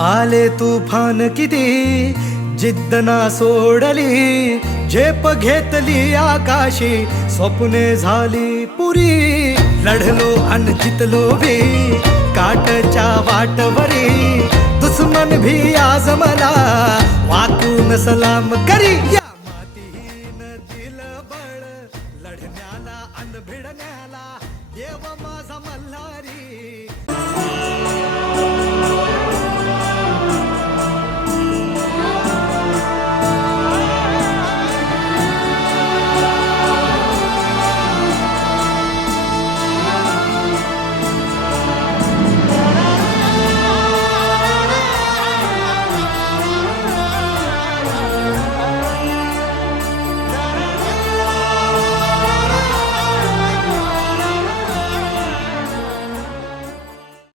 आले तुफान किती जिद्द ना सोडली, झेप घेतली आकाशी, स्वप्ने झाली पुरी. लढलो अन जितलो भी काटच्या वाटवरी, दुश्मन भी आज मला वाकून सलाम करी. या मातीन दिल बळ लढण्याला अन भिडण्याला, देव